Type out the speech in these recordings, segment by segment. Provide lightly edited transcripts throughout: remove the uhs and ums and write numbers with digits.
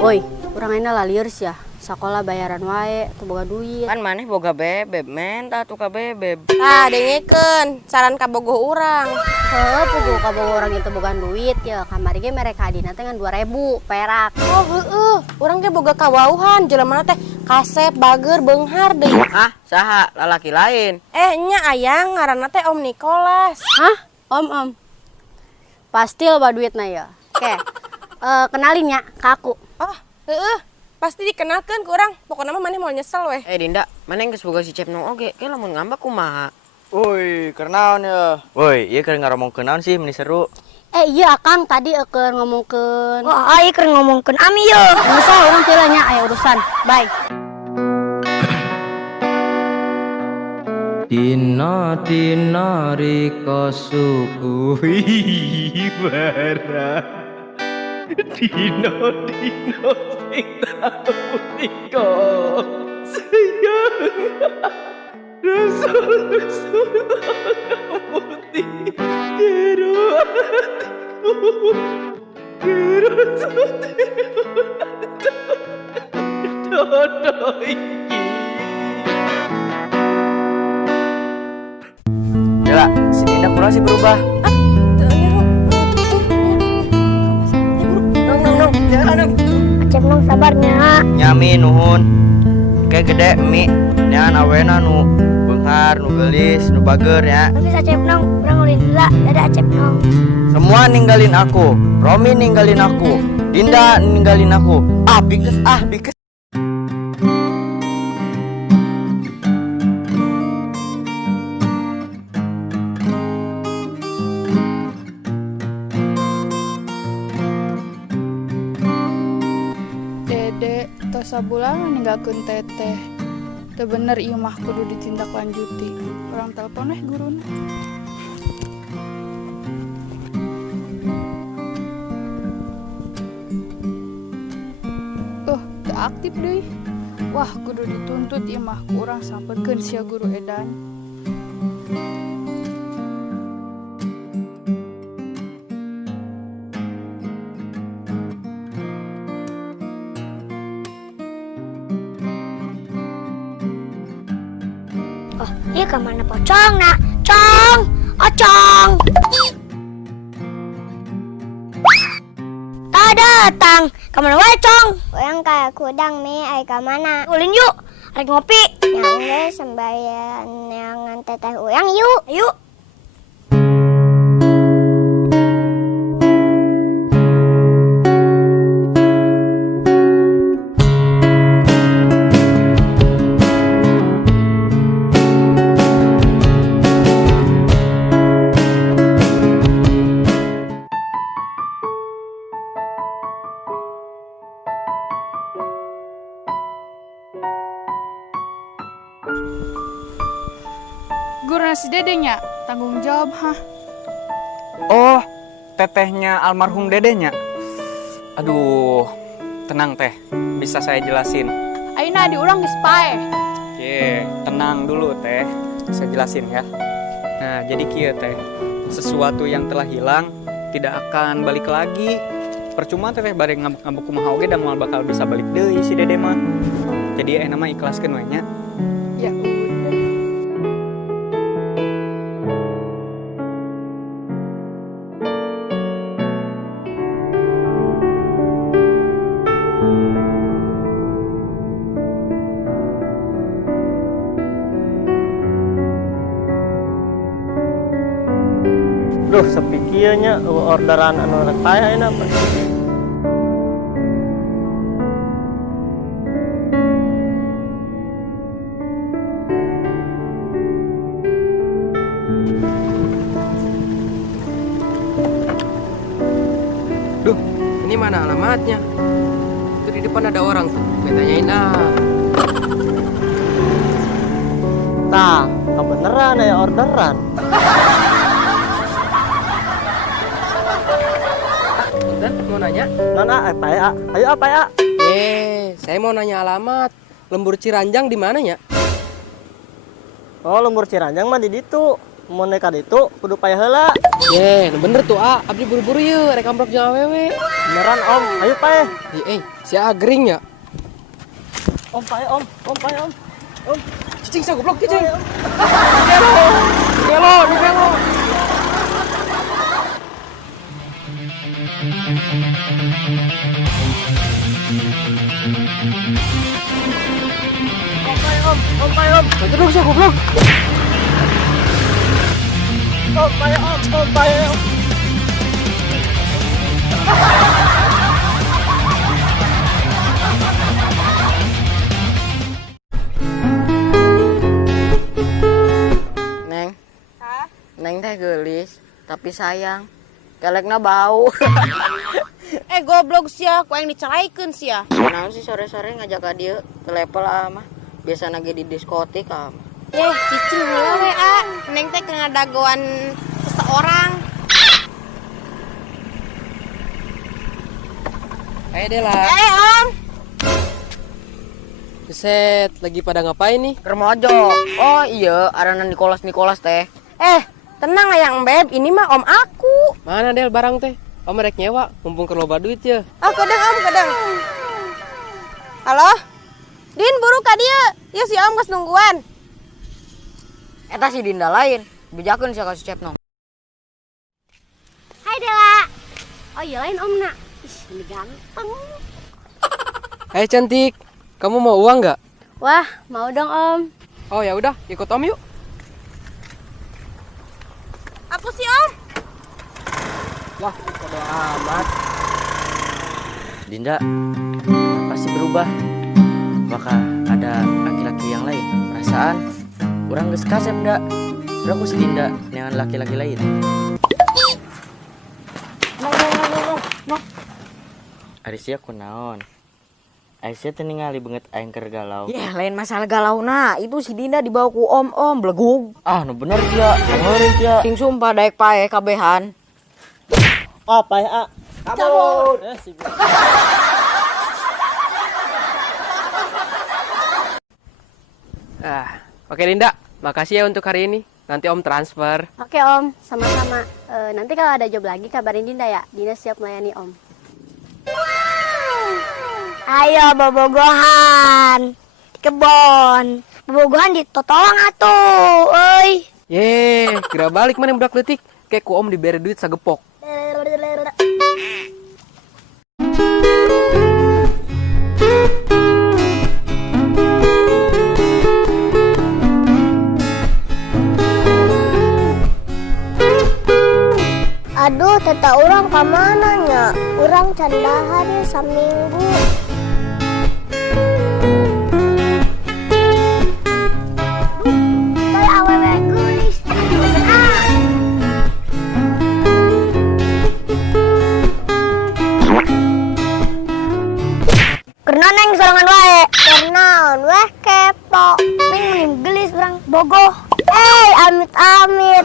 Woi, orang ini lah liar sih ya. Sekolah bayaran wae, tuh boga duit. Kan maneh boga bebeb, menta tuh ka bebeb. Ah, dengekeun saran kabogoh urang. Heuh, puguh kabogoh orang itu boga duit ya. Kamari ge mereka adina teh ngan 2.000 perak. Oh, heueuh, urang ge boga kawauhan, jelema teh kasep, bager, beunghar deui. Hah, saha lalaki lain? Nya ayang ngaranna teh Om Nikolas. Hah? Om. Pasti loba duitna ya. Oke. Kenalin ya ke aku. Oh, heueuh. Pasti dikenalkeun ku urang. Pokona mah maneh moal nyesel weh. Dinda, maneh geus boga si Cepnong oge, ke lamun ngambek kumaha? Woi, kenaon ya? Woi, iya keur ngaromong kenaon sih, meni seru. Iya Kang, tadi keur ngomongkeun. Wah, ayo keur ngomongkeun Ami yo. Bisa orang tilanya aya urusan. Bye. Dina rika suku ibarat Dina sing tau tika sayang Rasul putih jero hatiku Jero dodo iki Jela, si Dinda kurang sih berubah. Cepnong sabarnya. Nyami nuhun. Kayak gede mi. Nyan awena nu beunghar, nu geulis, nu bager ya. Bisa Cepnong, urang ulin heula. Dadah Cepnong. Semua ninggalin aku. Romi ninggalin aku. Dinda ninggalin aku. Bikes. Dede, tos sabulan ninggalkeun teteh. Teu bener ieu mah kudu ditindaklanjuti. Urang telepon guruna. Teu aktif deui. Wah, kudu dituntut ieu mah ku urang sampeurkeun sia guru edan. Oh, ieu ka mana pocong nak? Cong! Ocong! Tak datang. Kamana wae, Cong? Orang kayak kudang mi, ay kamana? Ulin yuk. Arek ngopi. Yang ge sembayangan teteh uyang yuk. Ayo. Guru nasi dedenya, tanggung jawab hah. Oh, tetehnya almarhum dedenya. Aduh, tenang teh, bisa saya jelasin. Ayeuna diurang geus pae. Oke, tenang dulu teh, saya jelasin ya. Nah, jadi kieu teh, sesuatu yang telah hilang tidak akan balik lagi. Percuma teh bareng ngambek-ngambek kumaha oge da moal bakal bisa balik deui si dede mah. Jadi nama ikhlaskeun we nya. Ya udah. Duh, sepi kieu nya orderan anu rek pae ayeuna. Duh, ini mana alamatnya? Itu di depan ada orang tuh. Gue tanyain ah. Tah, Beneran ya orderan. Dan mau nanya? Nona apa ya? Ayo apa ya? Saya mau nanya alamat. Lembur Ciranjang di mana ya? Oh, lembur Ciranjang mah di ditu. Mau nekat itu kudu payah heula. Bener tuh, abdi buru-buru yuk, rek amplop jeung awewe. Beneran Om, ayo payah. Si agring ya? Om payah Om, Om payah Om. Om, Cicing sa goblok cicing. Di belo. Om payah Om. Terus sa goblok. Om payah Om payah Om. Neng. Neng teh gelis, tapi sayang. Kelekna bau. Goblok sia, ku yang diceraikeun sia. Naon sih sore-sore ngajak ka dieu ke level mah. Biasa lagi di diskotik mah. Cicing heula we Neng teh keur ngadagoan seseorang. Dela. Om. Buset, lagi pada ngapain nih? Keur mojok. Oh iya, arana Nicholas teh. Tenang ayang beb, ini mah om aku. Mana Del barang teh? Om rek nyewa, mumpung keur loba duit ya. Kadang om, kadang. Halo? Din, buru ka dieu. Ieu si om geus nungguan. Eta si Dinda lain. Bijakeun sia ka si Cepno. Hai Dela. Oh iya lain Om nak. Ih, ini ganteng. Hai cantik, kamu mau uang nggak? Wah, mau dong Om. Oh ya udah, ikut Om yuk. Apa sih om? Wah, bodo amat. Dinda pasti berubah. Maka ada laki-laki yang lain. Perasaan orang geus kasep da. Urang geus Dinda dengan laki-laki lain. No. Arisia kunaon? Aisyah teh ningali beungeut aing keur galau. Lain masalah galauna. Itu si Dinda dibawa ku om belegug. Nu bener dia, dengerin dia. Sing sumpah daek pae kabehan. Apa ya? Kabur. Oke Dinda, makasih ya untuk hari ini. Nanti Om transfer. Oke Om, sama-sama. Nanti kalau ada job lagi kabarin Dinda ya. Dinda siap melayani Om. Ayo bobogohan di kebon. Bobogohan di totolong atuh, euy. Kira balik mana budak leutik. Kayak ku Om diberi duit sagepok. Aduh, teta orang kemana nya? Orang candahan ya saminggu. Kayak awewe gulis. Karena neng sorangan wae. Kenaon weh kepo. Neng mending gelis orang bogoh. Amit-amit.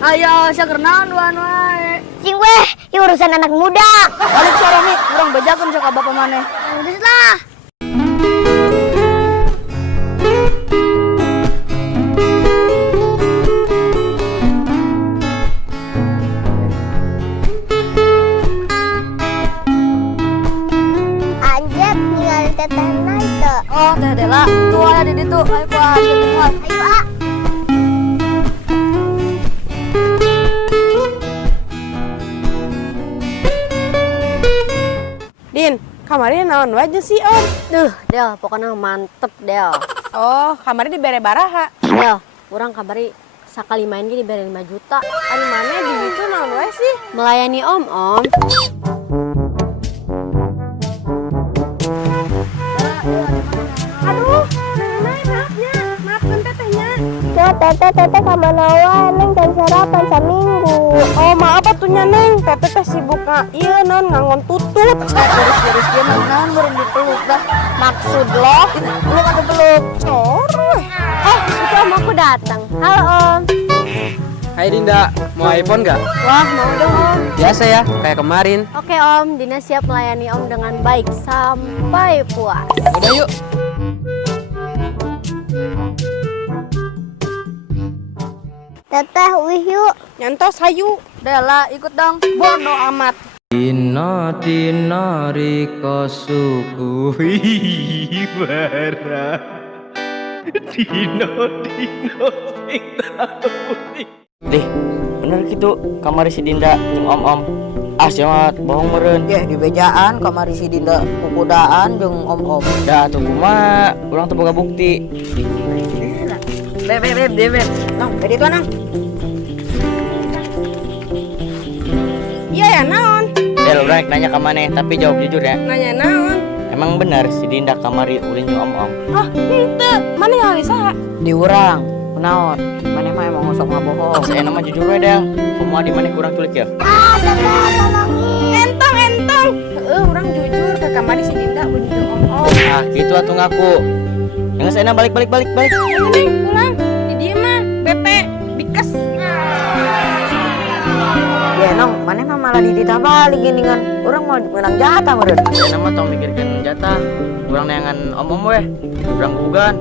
Ayo, sakernaon duaan wae. Cing weh, ieu urusan anak muda. Balik suara mi, urang bejakeun sia ka bapa maneh. Geus lah. Anjep ningali teteh naik teu. Oh, teh Dela, tuh ada di ditu. Ayo ku anjeun. Ayo Din, kamarnya naon wae sih om? Duh, Del, pokoknya mantep Del. Oh, kamarnya dibere baraha. Del, orang kabari sakali main gini diberi 5 juta. Ari mana di ditu naon wae sih? Melayani Om. Aduh, maafnya. Maafkan tetehnya. teteh kamana wae neng dan sarapan saminggu. Oh, maaf atunya Neng. Teteh teh sibuk ieu naon ngangon tutup. kentut. Beres-beres dia mangan baru dipeluk dah. Maksud lo, belum ada peluk. Cor. Itu om aku datang. Halo om. Hai Dinda, mau iPhone nggak? Wah mau dong om. Biasa ya, kayak kemarin. Oke om, Dina siap melayani om dengan baik sampai puas. Udah yuk. Teteh wih yuk. Nyantos hayu. Dela ikut dong. Bodoh amat. Dina dina riko suku Bara. Dino sing tau. Dih, bener gitu kamar si Dinda jeung om-om. Siamat bohong meureun. Ya di bejaan kamari si Dinda kukudaan jeung om-om. Da atuh kumaha, urang teu boga bukti. Beb. Nong, jadi itu nong. Iya ya naon? Del urang nanya ka maneh tapi jawab jujur ya. Nanya naon? Emang bener si Dinda kamari ulin jeung om-om? Ah, henteu. Mana yang Alisa? Di urang. Kunaon? Maneh mah emang sok ngabohong. Saya nama jujur we Del. Kumaha di maneh kurang culik ya? Entong. Urang jujur ke kamari si Dinda ulin jeung om-om. Ah, gitu atuh ngaku. Yang saya balik. Ini pulang. Di dieu mah bete bikes. Ya nong, mana mah malah ditabalik geuningan. Urang mau menang jatah meureun. Saya nama tong mikirkeun jatah. Urang neangan om-om weh. Urang bugan.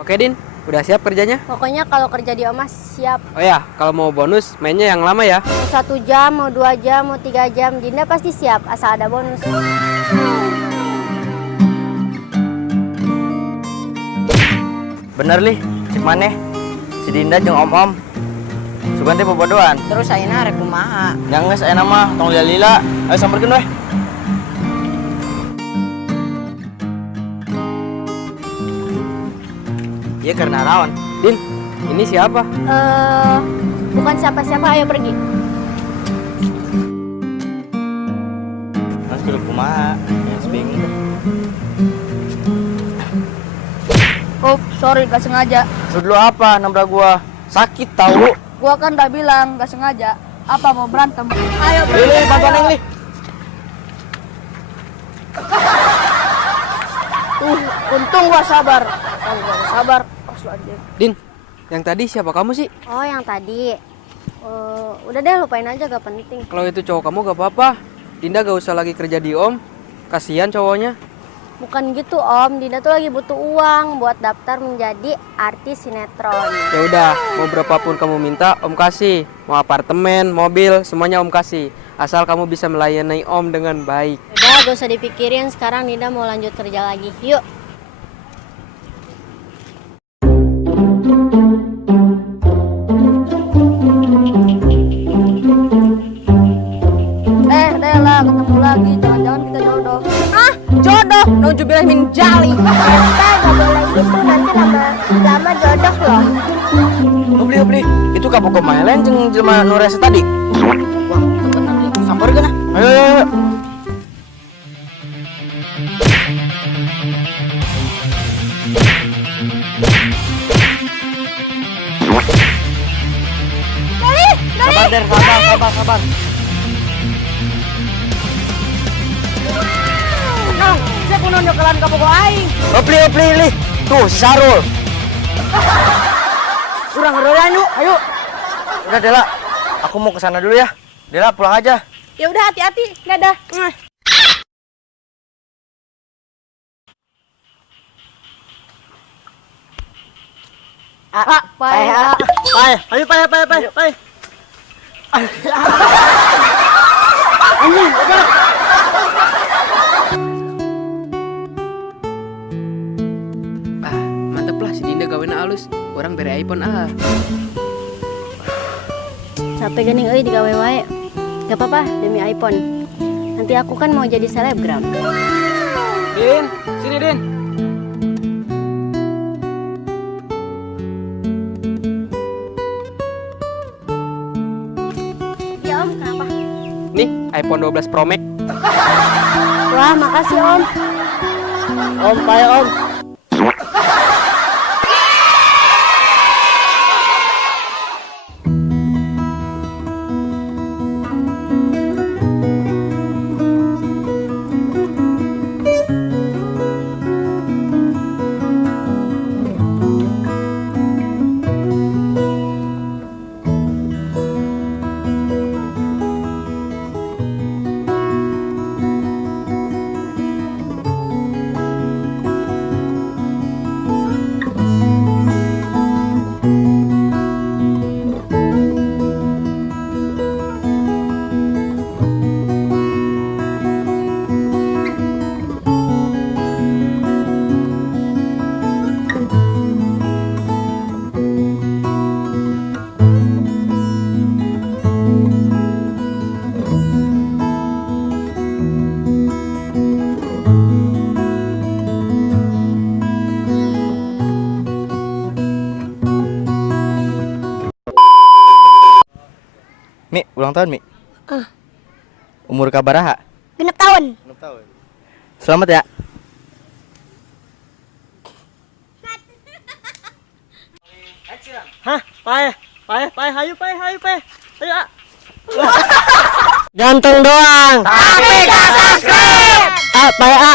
Oke Din, udah siap kerjanya? Pokoknya kalau kerja di Omas siap. Oh ya, kalau mau bonus mainnya yang lama ya. Mau 1 jam, mau 2 jam, mau 3 jam, Dinda pasti siap asal ada bonus. Bener lih, cek maneh. Si Dinda jeung om-om. Sugan teh bobodohan. Terus ayeuna rek kumaha? Yang geus ayeuna mah tong lila. Ayo samperkeun weh. Iya karena naon. Din, ini siapa? Bukan siapa-siapa, ayo pergi. Mas kudu kumaha? Ya bingung. Oh, sorry gak sengaja. Dulu apa nabrak gua? Sakit tahu. Gua kan udah bilang gak sengaja. Apa mau berantem? Ayo pergi. Lih, bantuan yang lih. Untung gua sabar. Kalau gua gak sabar, pas lu anjir. Din, yang tadi siapa kamu sih? Oh yang tadi. Udah deh lupain aja, gak penting. Kalau itu cowok kamu gak apa-apa. Dinda gak usah lagi kerja di Om. Kasihan cowoknya. Bukan gitu om, Dinda tuh lagi butuh uang buat daftar menjadi artis sinetron. Ya udah, mau berapapun kamu minta, Om kasih. Mau apartemen, mobil, semuanya Om kasih. Asal kamu bisa melayani Om dengan baik. Udah, gak usah dipikirin. Sekarang Dinda mau lanjut kerja lagi. Yuk. Dela, ketemu lagi. Jangan-jangan kita jodoh. Jodoh, nauzubillah min jali. Teteh gak boleh gitu, nanti lama jodoh loh. Beli. Itu kapok kemaelen jeung jelema nu rese tadi. Wah, bener nih. Sampeurkeun ah. Ayo. Sabar, Der, sabar. Nong, saya kuno nyokelan ka bogo aing. Beli lih. Tuh, si Sarul. Urang ngeroyan yuk, ayo. Udah, Dela. Aku mau ke sana dulu ya. Dela pulang aja. Ya udah hati-hati, dadah. Pai. Mantep lah si Dinda gawena alus. Orang bere iPhone Capek gening euy digawe wae. Gak apa-apa demi iPhone. Nanti aku kan mau jadi selebgram. Din, sini Din. Ya om, kenapa? Nih, iPhone 12 Pro Max. Wah, makasih om. Om, Pai, Om. Mi, ulang tahun Mi. Umur kabaraha? Genep tahun. 6 tahun. Selamat ya. Hah? Pae, hayu pae. Ayo, A. Gantung doang. Tapi gak subscribe. Pae, A.